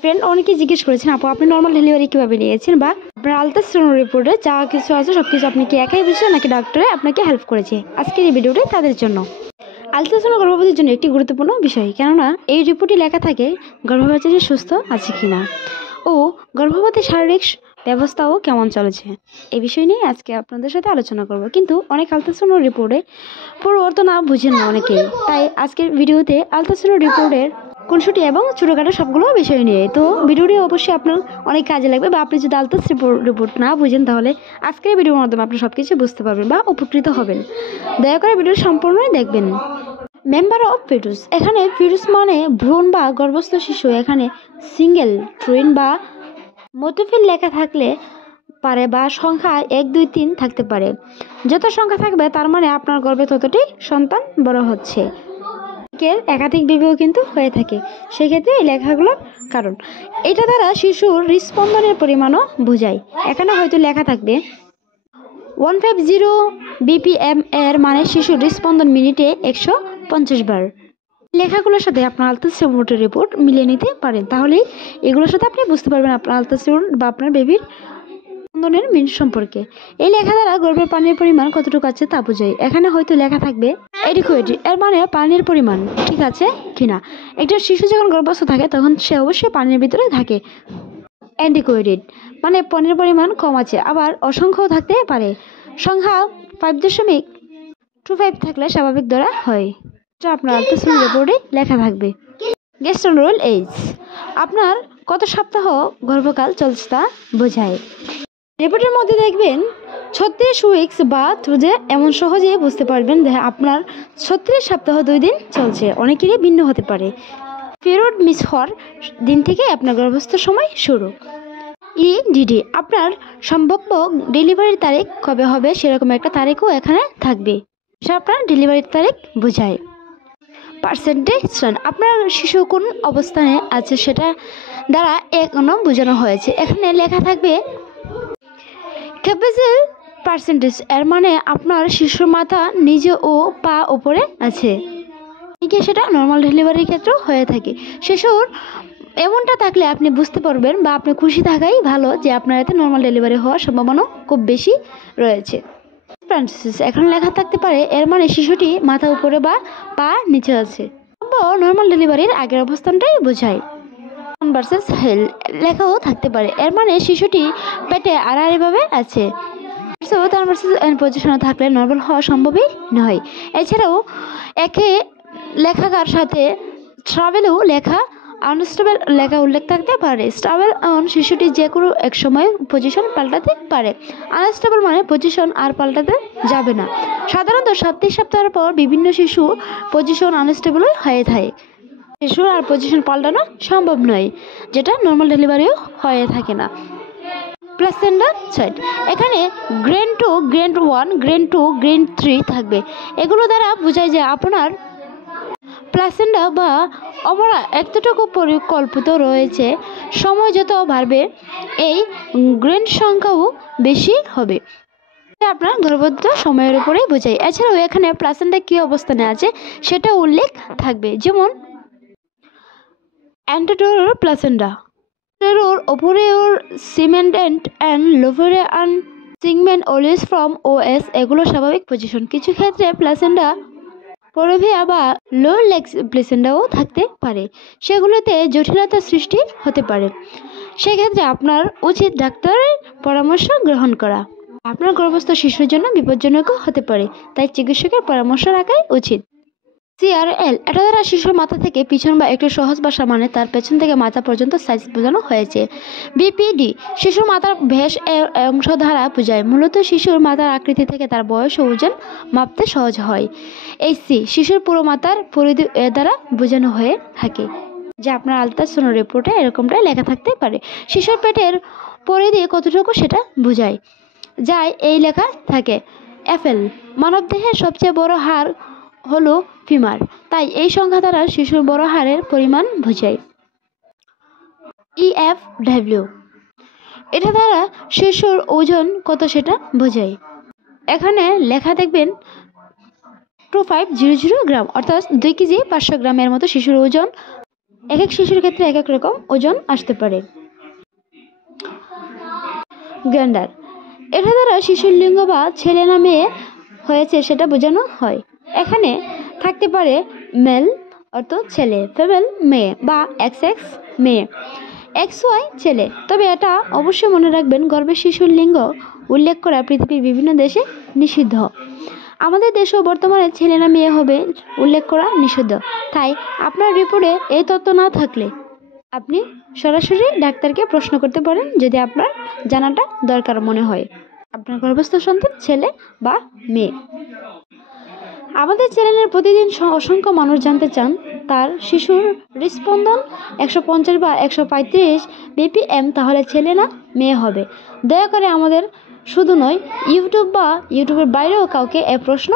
Friend অনেকেই জিজ্ঞেস করেছেন, আপু আপনি নর্মাল ডেলিভারি কীভাবে নিয়েছেন, বা আপনার আলট্রাসাউন্ড রিপোর্টে যা কিছু আছে সব কিছু আপনি কি একাই বুঝছেন নাকি ডাক্তারে আপনাকে হেল্প করেছে। আজকের এই ভিডিওটি তাদের জন্য। আলট্রাসাউন্ড গর্ভবতীর জন্য একটি গুরুত্বপূর্ণ বিষয়, কেননা এই রিপোর্টে লেখা থাকে গর্ভবতী সুস্থ আছে কিনা ও গর্ভবতীর শারীরিক ব্যবস্থাও কেমন চলেছে। এই বিষয় নিয়ে আজকে আপনাদের সাথে আলোচনা করব। কিন্তু অনেক আলট্রাসাউন্ড রিপোর্টে পুরো অর্থ না বুঝেন না অনেকেই, তাই আজকের ভিডিওতে আলট্রাসাউন্ড রিপোর্টের খুনসুটি এবং ছোটোখাটো সবগুলো বিষয় নিয়ে। তো ভিডিওটি অবশ্যই আপনার অনেক কাজে লাগবে, বা আপনি যদি আলট্রাসাউন্ড রিপোর্ট না বুঝেন তাহলে আজকের ভিডিওর মাধ্যমে আপনি সব কিছু বুঝতে পারবেন বা উপকৃত হবেন। দয়া করে ভিডিওটি সম্পূর্ণই দেখবেন। মেম্বার অফ ফিটুস, এখানে ফিটুস মানে ভ্রূণ বা গর্ভস্থ শিশু। এখানে সিঙ্গেল, টুইন বা মটোফিল লেখা থাকলে পারে বা সংখ্যা 1, 2, 3 থাকতে পারে। যত সংখ্যা থাকবে তার মানে আপনার গর্ভে ততটি সন্তান বড় হচ্ছে। একাধিক বিবাহ কিন্তু হয়ে থাকে, সেক্ষেত্রে এই লেখাগুলোর কারণ এটা দ্বারা শিশুর হৃদস্পন্দনের পরিমাণও বোঝায়। এখানে হয়তো লেখা থাকবে 150 BPM, এর মানে শিশুর হৃদস্পন্দন মিনিটে 150 বার। লেখাগুলোর সাথে আপনার আলট্রাসাউন্ড রিপোর্ট মিলিয়ে নিতে পারেন, তাহলেই এগুলোর সাথে আপনি বুঝতে পারবেন আপনার আলট্রাসাউন্ড বা আপনার বেবির স্পন্দনের মিনিট সম্পর্কে। এই লেখা দ্বারা গর্ভের পানির পরিমাণ কতটুকু আছে তা বোঝায়। এখানে হয়তো লেখা থাকবে এডিকুয়েট, এর মানে পানির পরিমাণ ঠিক আছে কিনা। একটা শিশু যখন গর্ভস্থ থাকে তখন সে অবশ্যই পানির ভিতরে থাকে। অ্যান্ডিকুয়েটেড মানে পানির পরিমাণ কম আছে, আবার অসংখ্যও থাকতে পারে। সংখ্যা 5.25 থাকলে স্বাভাবিক ধরা হয়। এটা আপনার আলট্রাসাউন্ড রিপোর্টে লেখা থাকবে। গ্যাস্ট্রোনাল এজ, আপনার কত সপ্তাহ গর্ভকাল চলছে তা বোঝায়। রিপোর্টের মধ্যে দেখবেন 36 উইকস বা যে এমন সহজে বুঝতে পারবেন যে আপনার 36 সপ্তাহ 2 দিন চলছে। অনেকেরই ভিন্ন হতে পারে। পিরিয়ড মিস হওয়ার দিন থেকে আপনার গর্ভস্থ সময় শুরু। ইডিডি, আপনার সম্ভাব্য ডেলিভারির তারিখ কবে হবে সেরকম একটা তারিখও এখানে থাকবে, সে আপনার ডেলিভারির তারিখ বোঝায়। পার্সেন্টেজ, আপনার শিশু কোন অবস্থানে আছে সেটা দ্বারা এখনো বোঝানো হয়েছে। এখানে লেখা থাকবে ক্যাপিটাল পার্সেন্টেজ, এর মানে আপনার শিশুর মাথা নিচে ও পা উপরে আছে। সেটা নর্মাল ডেলিভারির ক্ষেত্রেও হয়ে থাকে। শিশুর এমনটা থাকলে আপনি বুঝতে পারবেন বা আপনি খুশি থাকাই ভালো যে আপনার এতে নর্মাল ডেলিভারি হওয়ার সম্ভাবনা খুব বেশি রয়েছে। এখানে লেখা থাকতে পারে, এর মানে শিশুটি মাথা উপরে বা পা নিচে আছে। নর্মাল ডেলিভারির আগের অবস্থানটাই বোঝায়। ভার্সেস হেল লেখাও থাকতে পারে, এর মানে শিশুটি পেটে আড়াআড়িভাবে আছে। পজিশনে থাকলে নর্মাল হওয়া সম্ভবই নয়। এছাড়াও একে লেখাকার সাথে ট্রাভেলও লেখা আনস্টেবল লেখা উল্লেখ থাকতে পারে। স্টেবল অন, শিশুটি যে কোনো এক সময় পজিশন পাল্টাতে পারে। আনস্টেবল মানে পজিশন আর পাল্টাতে যাবে না। সাধারণত 37 সপ্তাহের পর বিভিন্ন শিশু পজিশন আনস্টেবল হয়ে থাকে। শিশুর আর পজিশন পাল্টানো সম্ভব নয়, যেটা নর্মাল ডেলিভারিও হয়ে থাকে না। প্লাসেন্টা সাইট, এখানে গ্রেড 2, গ্রেড 1, গ্রেড 2, গ্রেড 3 থাকবে। এগুলো দ্বারা বোঝায় যে আপনার প্লাসেন্টা বা অমরা এতটুকু পরিকল্পিত রয়েছে। সময় যত বাড়বে এই গ্রেড সংখ্যাও বেশি হবে। আপনার গর্ভবত সময়ের উপরেই বোঝায়। এছাড়াও এখানে প্লাসেন্টা কী অবস্থানে আছে সেটা উল্লেখ থাকবে, যেমন অ্যান্টেরিয়র প্লাসেন্টা, ওপরের segment and lower and segment lies from os, এগুলো স্বাভাবিক পজিশন। কিছু ক্ষেত্রে প্লাসেন্টা পরভিয়া বা লো লেক্স প্লেসেন্টাও থাকতে পারে, সেগুলোতে জটিলতা সৃষ্টি হতে পারে। সেক্ষেত্রে আপনার উচিত ডাক্তারের পরামর্শ গ্রহণ করা। আপনার গর্ভস্থ শিশুর জন্য বিপজ্জনকও হতে পারে, তাই চিকিৎসকের পরামর্শ রাখাই উচিত। CRL, এটা দ্বারা শিশুর মাথা থেকে পিছন বা একটু সহজ ভাষা মানে তার পেছন থেকে মাথা পর্যন্ত সাইজ বোঝানো হয়েছে। BPD, শিশুর মাথার ভেস অংশ দ্বারা বোঝায়। মূলত শিশুর মাথার আকৃতি থেকে তার বয়স ও ওজন মাপতে সহজ হয়। HC, শিশুর পুরো মাথার পরিধি এর দ্বারা বোঝানো হয়ে থাকে, যা আপনার আলট্রাসাউন্ড রিপোর্টে এরকমটাই লেখা থাকতে পারে। শিশুর পেটের পরিধি কতটুকু সেটা বোঝায়, যাই এই লেখা থাকে। FL, মানবদেহের সবচেয়ে বড় হাড় হলো ফিমার, তাই এই সংখ্যা দ্বারা শিশুর বড় হাড়ের পরিমাণ বোঝায়। EFW, এটা দ্বারা শিশুর ওজন কত সেটা বোঝায়। এখানে লেখা দেখবেন 2500 গ্রাম, অর্থাৎ 2 কেজি 500 গ্রামের মতো শিশুর ওজন এক এক শিশুর ক্ষেত্রে এক এক রকম ওজন আসতে পারে। জেন্ডার, এটা দ্বারা শিশুর লিঙ্গ বা ছেলে না মেয়ে হয়েছে সেটা বোঝানো হয়। এখানে থাকতে পারে মেল অর্থ ছেলে, ফিমেল মেয়ে, বা এক্স এক্স মেয়ে, এক্স ওয়াই ছেলে। তবে এটা অবশ্যই মনে রাখবেন, গর্ভের শিশুর লিঙ্গ উল্লেখ করা পৃথিবীর বিভিন্ন দেশে নিষিদ্ধ। আমাদের দেশেও বর্তমানে ছেলে না মেয়ে হবে উল্লেখ করা নিষিদ্ধ। তাই আপনার রিপোর্টে এই তথ্য না থাকলে আপনি সরাসরি ডাক্তারকে প্রশ্ন করতে পারেন, যদি আপনার জানাটা দরকার মনে হয় আপনার গর্ভস্থ সন্তান ছেলে বা মেয়ে। আমাদের চ্যানেলের প্রতিদিন অসংখ্য মানুষ জানতে চান তার শিশুর হৃদস্পন্দন 150 বা 135 BPM তাহলে ছেলে না মেয়ে হবে। দয়া করে আমাদের শুধু নয়, ইউটিউব বা ইউটিউবের বাইরেও কাউকে এ প্রশ্ন